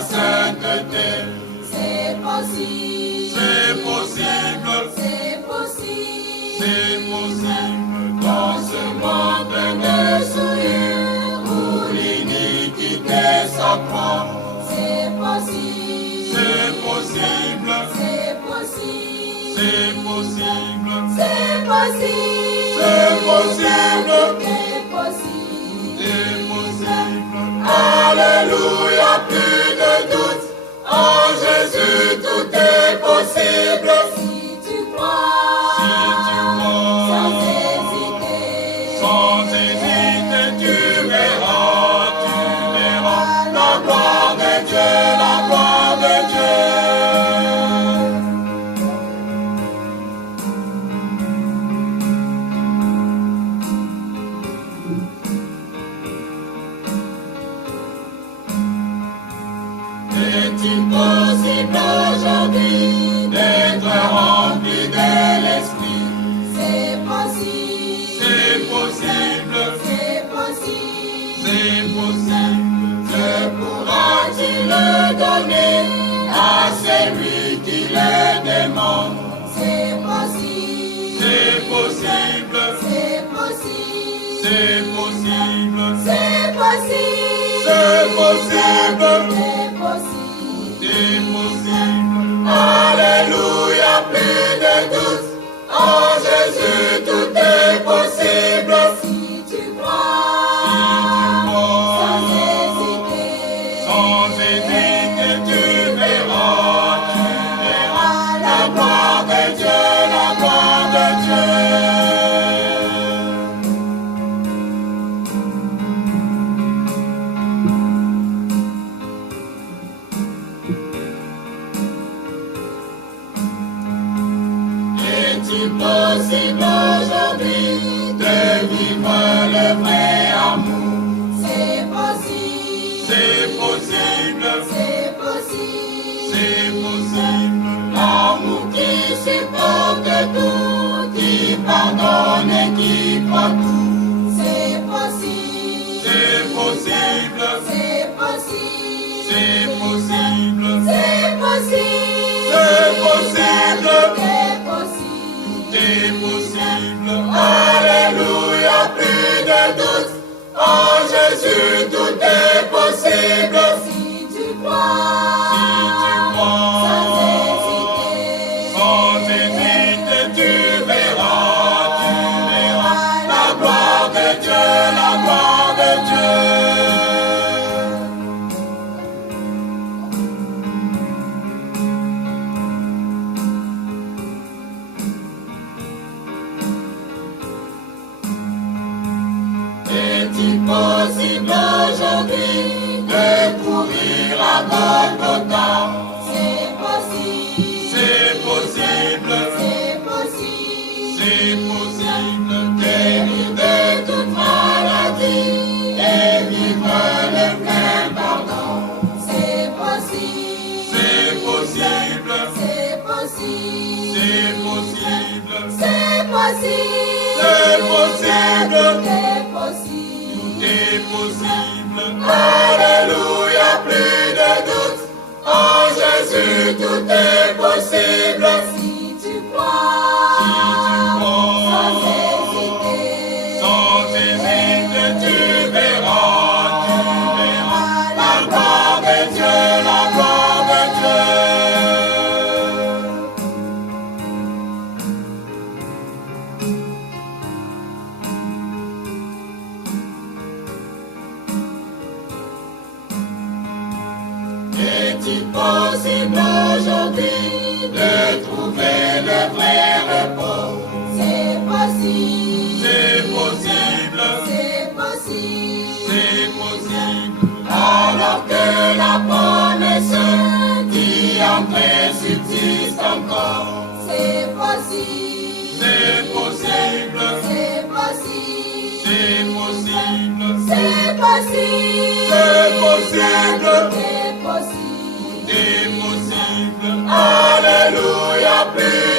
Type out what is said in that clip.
ta sainteté. C'est possible. C'est possible. C'est possible. C'est possible. Dans ce monde de souillure où l'iniquité s'accroît, c'est possible. C'est possible. C'est possible. C'est possible. C'est possible. C'est possible. C'est possible. C'est possible. Alléluia, plus de doute. En Jésus, tout est possible. Si tu crois, Si tu crois, sans hésiter, sans hésiter, tu verras la gloire de Dieu, la gloire de Dieu. Est-il possible aujourd'hui D'être rempli de l'Esprit, C'est possible. c'est possible, C'est possible. c'est possible. Dieu pourra-t-il le donner à celui qui le demande? C'est possible. C'est possible, C'est possible. c'est possible, C'est possible. c'est possible, C'est possible. c'est possible. Alléluia, plus de doute. En Jésus, tout est possible. Si tu crois, sans hésiter, Sans hésiter, tu verras la gloire de Dieu, la gloire de Dieu. Est-il possible aujourd'hui de vivre le vrai amour? C'est possible. C'est possible, C'est possible. c'est possible. L'amour qui supporte tout, qui pardonne et qui croit tout. C'est possible. C'est possible, C'est possible. c'est possible, C'est possible. c'est possible, C'est possible. c'est possible. Alléluia, plus de doute. En Jésus, tout est possible. Si tu crois, Si tu crois, sans hésiter, sans hésiter, tu verras la gloire de Dieu, la gloire de Dieu. Est-il possible aujourd'hui de courir à Golgotha? C'est possible. C'est possible, C'est possible. c'est possible. Guérir de toute maladie et vivre le plein pardon. C'est possible. C'est possible, C'est possible. c'est possible, C'est possible. c'est possible, C'est possible. c'est possible. Alléluia, plus de doute. En Jésus, tout est possible. Si tu crois, sans hésiter, Sans hésiter, tu verras la gloire de Dieu, la gloire de Dieu. Est-il possible aujourd'hui de trouver le vrai repos? C'est possible. C'est possible, C'est possible. c'est possible. Alors que la promesse qui entrait subsiste encore. C'est possible. C'est possible, C'est possible. c'est possible, C'est possible. c'est possible, C'est possible. c'est possible. Alléluia, plus